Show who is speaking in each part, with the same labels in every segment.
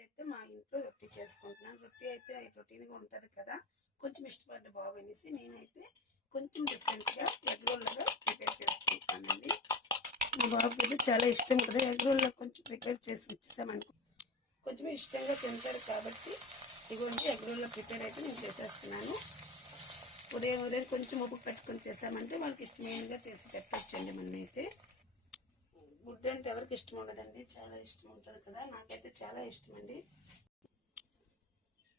Speaker 1: అయితే మా ఇంట్లో రొట్టి చేసుకుంటున్నాను. రొట్టి అయితే రొటీన్గా ఉంటుంది కదా కొంచెం ఇష్టపడ్డ బాబు అనేసి నేనైతే కొంచెం డిఫరెంట్గా ఎగ్ రోల్గా ప్రిపేర్ చేసుకుంటానండి. మా బాబుకి అయితే చాలా ఇష్టం కదా ఎగ్ రోల్లో కొంచెం ప్రిపేర్ చేసి ఇచ్చేసామనుకో కొంచెం ఇష్టంగా తింటారు కాబట్టి ఇదిగోండి ఎగ్ రోల్లో ప్రిపేర్ అయితే నేను చేసేస్తున్నాను. ఉదయం ఉదయం కొంచెం ఉప్పు పెట్టుకొని చేసామంటే వాళ్ళకి ఇష్టమైనగా చేసి పెట్టొచ్చండి మనమైతే. గుడ్డు అంటే ఎవరికి ఇష్టం ఉండదండి. చాలా ఇష్టం ఉంటుంది కదా. నాకైతే చాలా ఇష్టం అండి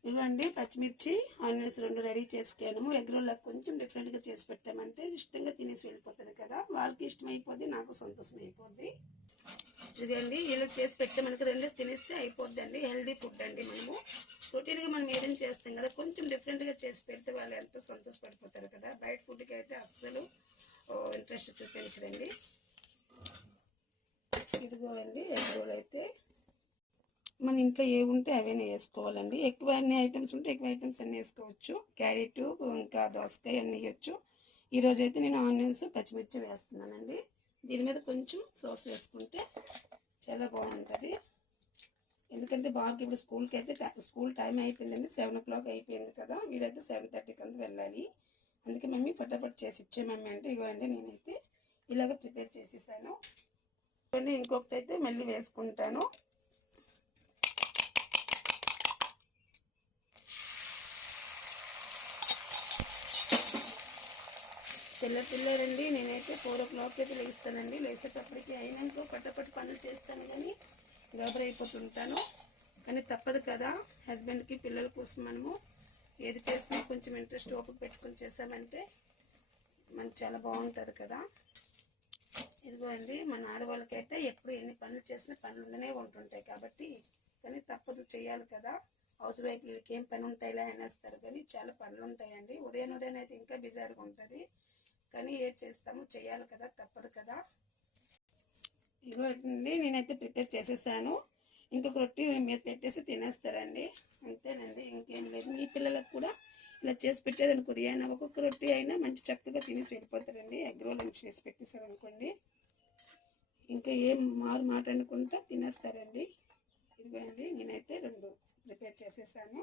Speaker 1: ఇవ్వండి పచ్చిమిర్చి ఆనియన్స్ రెండు రెడీ చేసుకోను ఎగ్ రోల్లో కొంచెం డిఫరెంట్గా చేసి పెట్టామంటే ఇష్టంగా తినేసి వెళ్ళిపోతుంది కదా. వాళ్ళకి ఇష్టం అయిపోద్ది నాకు సంతోషం అయిపోద్ది. ఇదండి ఇలా చేసి పెడితే మనకి రెండు తినేస్తే అయిపోద్ది అండి హెల్దీ ఫుడ్ అండి మనము. రొటీన్గా మనం ఏదైనా చేస్తాం కదా కొంచెం డిఫరెంట్గా చేసి పెడితే వాళ్ళు ఎంతో సంతోషపడిపోతారు కదా. బయట ఫుడ్కి అయితే అస్సలు ఇంట్రెస్ట్ చూపించరండి. ఇదిగో అండి ఎగ్ రోల్ అయితే మన ఇంట్లో ఏ ఉంటే అవన్నీ వేసుకోవాలండి. ఎక్కువ అన్ని ఐటమ్స్ ఉంటే ఎక్కువ ఐటమ్స్ అన్నీ వేసుకోవచ్చు. క్యారెట్ ఇంకా దోసకాయ అన్నీ వేయచ్చు ఈరోజు అయితే నేను ఆనియన్స్ పచ్చిమిర్చి వేస్తున్నానండి. దీని మీద కొంచెం సోస్ వేసుకుంటే చాలా బాగుంటుంది. ఎందుకంటే బాగా ఇప్పుడు స్కూల్కి అయితే టై- స్కూల్ టైం అయిపోయిందండి. సెవెన్ ఓ క్లాక్ అయిపోయింది కదా. వీడైతే సెవెన్ థర్టీకి అంతా వెళ్ళాలి. అందుకే మమ్మీ ఫటాఫట్ చేసి ఇచ్చే మమ్మీ అంటే ఇగో అండి నేనైతే ఇలాగ ప్రిపేర్ చేసేసాను. ఇవన్నీ ఇంకొకటి అయితే మళ్ళీ వేసుకుంటాను. పిల్ల పిల్లరండి నేనైతే ఫోర్ ఓ క్లాక్ అయితే లేస్తానండి. లేచేటప్పటికి అయినాక పట్టపట్టు పనులు చేస్తాను కానీ గాబరైపోతుంటాను కానీ తప్పదు కదా హస్బెండ్కి పిల్లల కోసం మనము ఏది చేసినా కొంచెం ఇంట్రెస్ట్ ఓపిక పెట్టుకొని చేసామంటే మనకు చాలా బాగుంటుంది కదా. ఇదిగో అండి మన ఆడవాళ్ళకైతే ఎప్పుడు ఎన్ని పనులు చేసినా పనులునే ఉంటుంటాయి కాబట్టి కానీ తప్పదు చేయాలి కదా. హౌస్ వైఫ్లకి ఏం పని ఉంటాయిలే అనేస్తారు కానీ చాలా పనులు ఉంటాయండి. ఉదయం ఉదయం అయితే ఇంకా బిజారుగా ఉంటుంది కానీ ఏం చేస్తాము చేయాలి కదా తప్పదు కదా. ఇవ్వండి నేనైతే ప్రిపేర్ చేసేసాను. ఇంకొక రొట్టి మీద పెట్టేసి తినేస్తారండి. అంతేనండి ఇంకేం లేదు. మీ పిల్లలకు కూడా ఇలా చేసి పెట్టారని కొద్దిగా ఒక్కొక్క రొట్టి అయినా మంచి చక్కగా తినేసి వెళ్ళిపోతారండి. ఎగ్ రోల్ అని చేసి పెట్టేశారనుకోండి. ఇంకా ఏం మారు మాట అనుకుంటా తినేస్తారండి. ఇదిగోండి నేనైతే రెండు ప్రిపేర్ చేసేసాను.